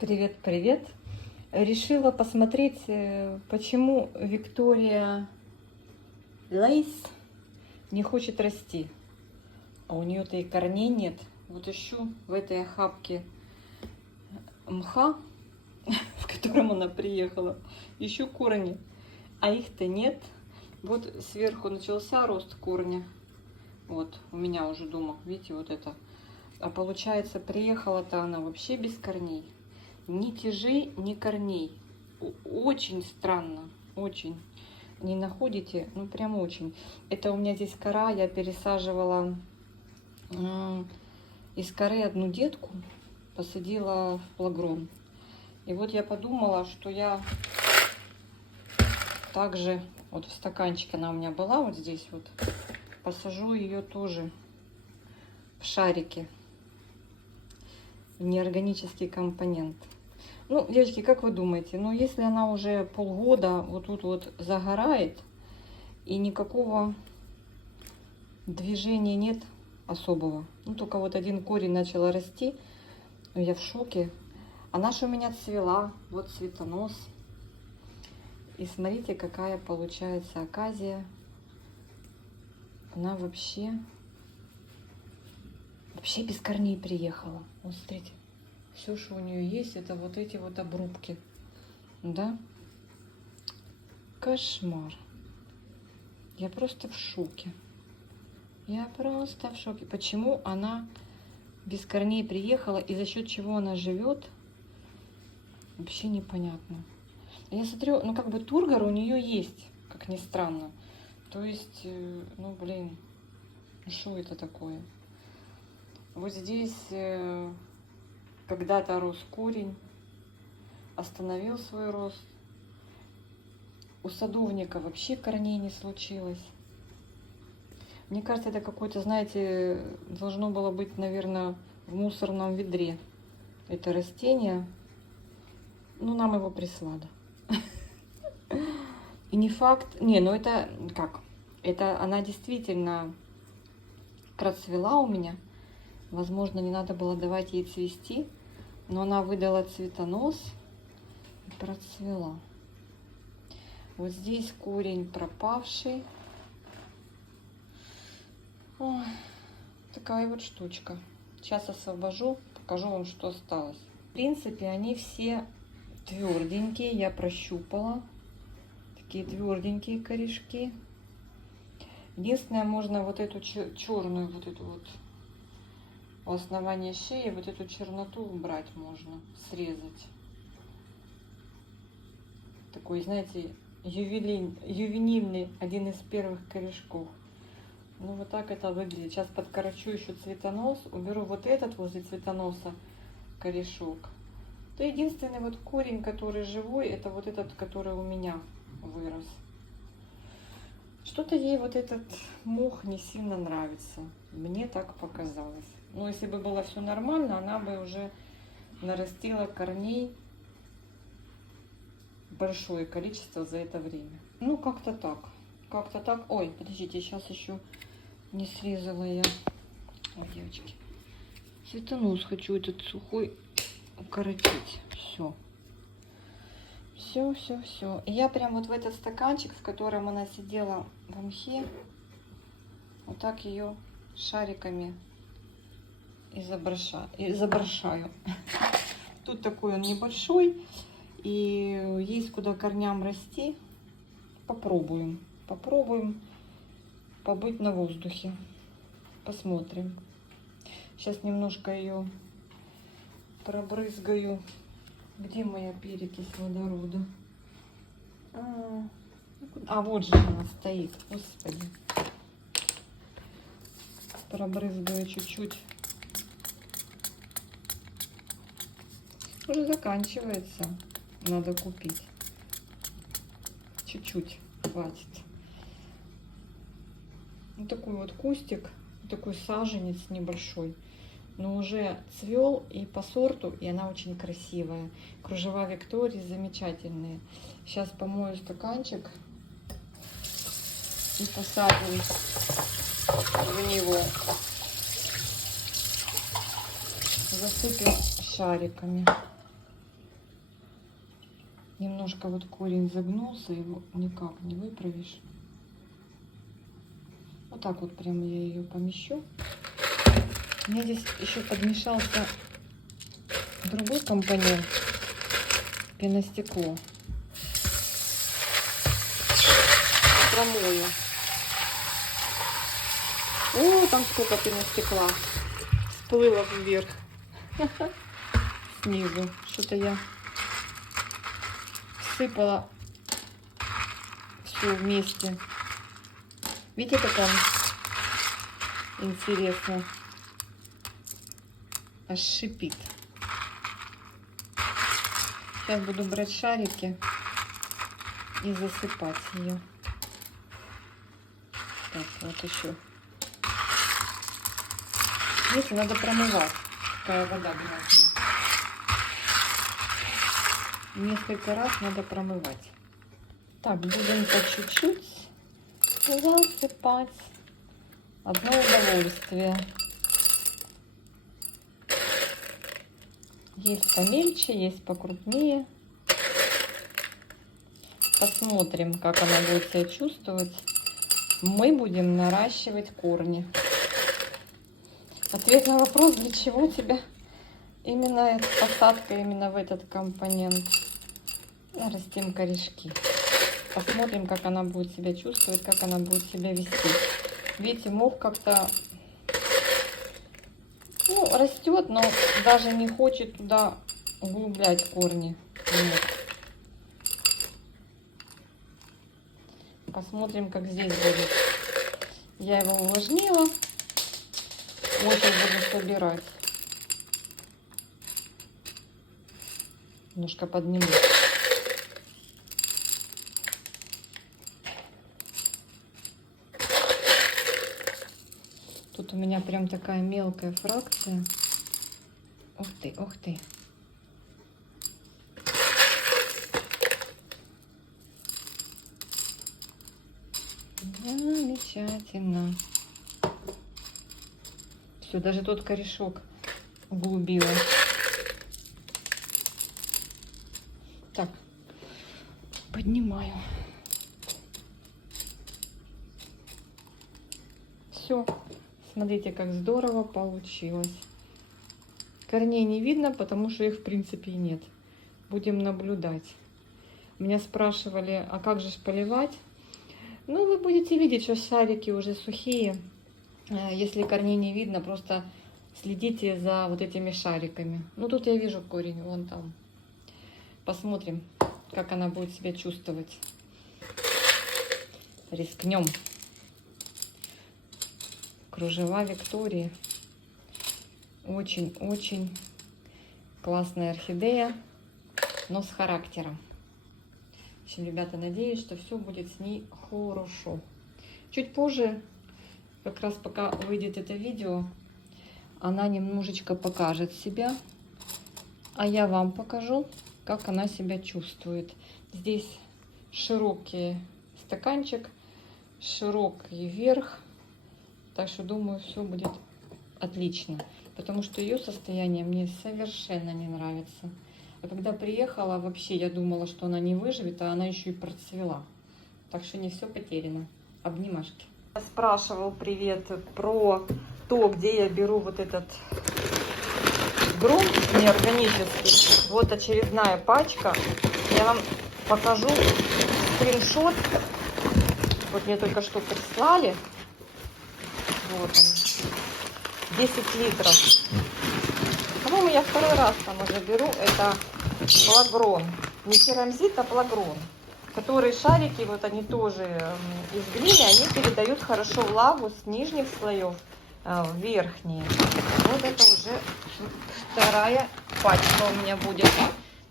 Привет, привет. Решила посмотреть, почему Виктория Лейс не хочет расти. А у нее-то и корней нет. Вот ищу в этой охапке мха, в котором она приехала, ищу корни, а их-то нет. Вот сверху начался рост корня. Вот у меня уже дома, видите, вот это. А получается, приехала-то она вообще без корней. Ни тяжей, ни корней. Очень странно, очень. Не находите? Ну, прям очень. Это у меня здесь кора, я пересаживала из коры одну детку, посадила в плагрон. И вот я подумала, что я также, вот в стаканчике она у меня была, вот здесь вот, посажу ее тоже в шарики, в неорганический компонент. Ну, девочки, как вы думаете, ну, если она уже полгода вот тут вот загорает, и никакого движения нет особого, ну, только вот один корень начал расти, ну, я в шоке. Она же у меня цвела, вот цветонос. И смотрите, какая получается аказия. Она вообще без корней приехала. Вот смотрите. Все, что у нее есть, это вот эти вот обрубки. Да? Кошмар. Я просто в шоке. Я просто в шоке. Почему она без корней приехала и за счет чего она живет, вообще непонятно. Я смотрю, ну как бы тургор у нее есть, как ни странно. То есть, ну блин, что это такое? Вот здесь когда-то рос корень, остановил свой рост. У садовника вообще корней не случилось. Мне кажется, это какое-то, знаете, должно было быть, наверное, в мусорном ведре. Это растение. Ну, нам его прислали. И не факт... Не, ну это как? Это она действительно процвела у меня. Возможно, не надо было давать ей цвести. Но она выдала цветонос и процвела. Вот здесь корень пропавший. Ой, такая вот штучка. Сейчас освобожу, покажу вам, что осталось. В принципе, они все тверденькие. Я прощупала. Такие тверденькие корешки. Единственное, можно вот эту черную, вот эту вот у основания шеи, вот эту черноту убрать можно, срезать. Такой, знаете, ювенильный, один из первых корешков. Ну, вот так это выглядит. Сейчас подкорочу еще цветонос, уберу вот этот возле цветоноса корешок. То единственный вот корень, который живой, это вот этот, который у меня вырос. Что-то ей вот этот мох не сильно нравится. Мне так показалось. Но если бы было все нормально, она бы уже нарастила корней большое количество за это время. Ну, как-то так. Как-то так. Ой, подождите, сейчас еще не срезала я. Ой, девочки. Цветонос хочу этот сухой укоротить. Все. Все. И я прям вот в этот стаканчик, в котором она сидела в мхе, вот так ее шариками изображаю. Тут такой он небольшой, и есть куда корням расти. Попробуем побыть на воздухе. Посмотрим. Сейчас немножко ее пробрызгаю. Где моя перекись водорода? Вот же она стоит. Господи. Пробрызгаю чуть-чуть. Уже заканчивается. Надо купить. Чуть-чуть хватит. Вот такой вот кустик. Такой саженец небольшой. Но уже цвел и по сорту, и она очень красивая. Кружева Виктории замечательные. Сейчас помою стаканчик и посадим в него. Засыпем шариками. немножко вот корень загнулся, его никак не выправишь. Вот так вот прямо я ее помещу. У меня здесь еще подмешался другой компонент, пеностекло. Промою. О, там сколько пеностекла всплыло вверх. Снизу. Что-то я всыпала все вместе. Видите, как он интересно аж шипит. Сейчас буду брать шарики и засыпать ее. Так, вот еще. Видите, надо промывать. Какая вода грязная. Несколько раз надо промывать. Так, будем по чуть-чуть засыпать. Одно удовольствие. Есть помельче, есть покрупнее. Посмотрим, как она будет себя чувствовать. Мы будем наращивать корни. Ответ на вопрос, для чего тебе именно эта посадка, именно в этот компонент. Растим корешки. Посмотрим, как она будет себя чувствовать, как она будет себя вести. Видите, мох как-то растет, но даже не хочет туда углублять корни. Нет. Посмотрим, как здесь будет. Я его увлажнила. Очень буду собирать. Немножко подниму. Тут у меня прям такая мелкая фракция. Ух ты, ух ты. Замечательно. Все, даже тот корешок углубила. Так, поднимаю. Все, смотрите, как здорово получилось. Корней не видно, потому что их в принципе и нет. Будем наблюдать. Меня спрашивали, а как же поливать? Ну, вы будете видеть, что шарики уже сухие. Если корней не видно, просто следите за вот этими шариками. Ну, тут я вижу корень, вон там. Посмотрим, как она будет себя чувствовать. Рискнем. Кружева Виктории. Очень-очень классная орхидея, но с характером. В общем, ребята, надеюсь, что все будет с ней хорошо. Чуть позже, как раз пока выйдет это видео, она немножечко покажет себя, а я вам покажу, как она себя чувствует. Здесь широкий стаканчик, широкий верх, так что думаю, все будет отлично, потому что ее состояние мне совершенно не нравится. А когда приехала, вообще я думала, что она не выживет, а она еще и процвела. Так что не все потеряно. Обнимашки. Спрашивал привет про то, где я беру вот этот грунт неорганический. Вот очередная пачка. Я вам покажу скриншот. Вот мне только что прислали. Вот он. 10 литров. По-моему, я второй раз там уже беру. Это плагрон. Не керамзит, а плагрон. Которые шарики, вот они тоже из глины, они передают хорошо влагу с нижних слоев в верхние. Вот это уже вторая пачка у меня будет.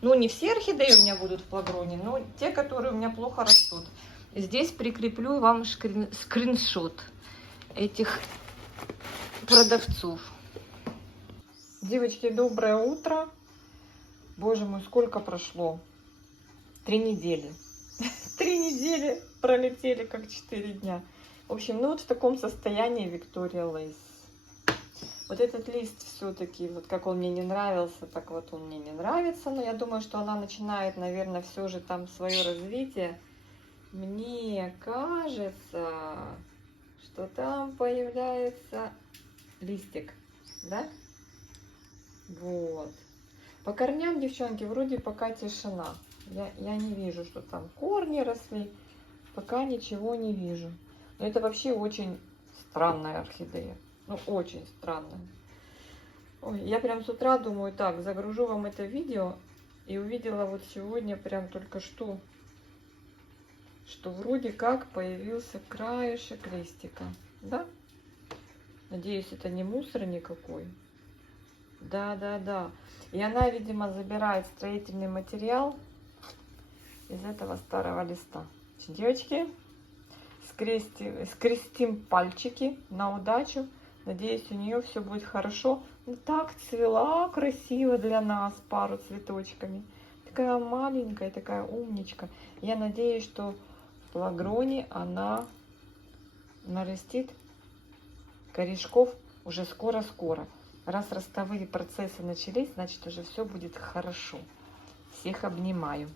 Ну, не все орхидеи у меня будут в плагроне, но те, которые у меня плохо растут. Здесь прикреплю вам скриншот этих продавцов. Девочки, доброе утро. Боже мой, сколько прошло? 3 недели. 3 недели пролетели, как 4 дня. В общем, ну вот в таком состоянии Виктория Лейс. Вот этот лист все-таки, вот как он мне не нравился, так вот он мне не нравится. Но я думаю, что она начинает, наверное, все же там свое развитие. Мне кажется, что там появляется листик, да? Вот. По корням, девчонки, вроде пока тишина. Я не вижу, что там корни росли. Пока ничего не вижу. Но это вообще очень странная орхидея. Ну, очень странная. Ой, я прям с утра думаю, так, загружу вам это видео. И увидела вот сегодня прям только что вроде как появился краешек листика. Да? Надеюсь, это не мусор никакой. Да. И она, видимо, забирает строительный материал из этого старого листа. Девочки, скрестим пальчики на удачу. Надеюсь, у нее все будет хорошо. Ну, так цвела красиво для нас пару цветочками. Такая маленькая, такая умничка. Я надеюсь, что в лагроне она нарастит корешков уже скоро-скоро. Раз ростовые процессы начались, значит уже все будет хорошо. Всех обнимаю.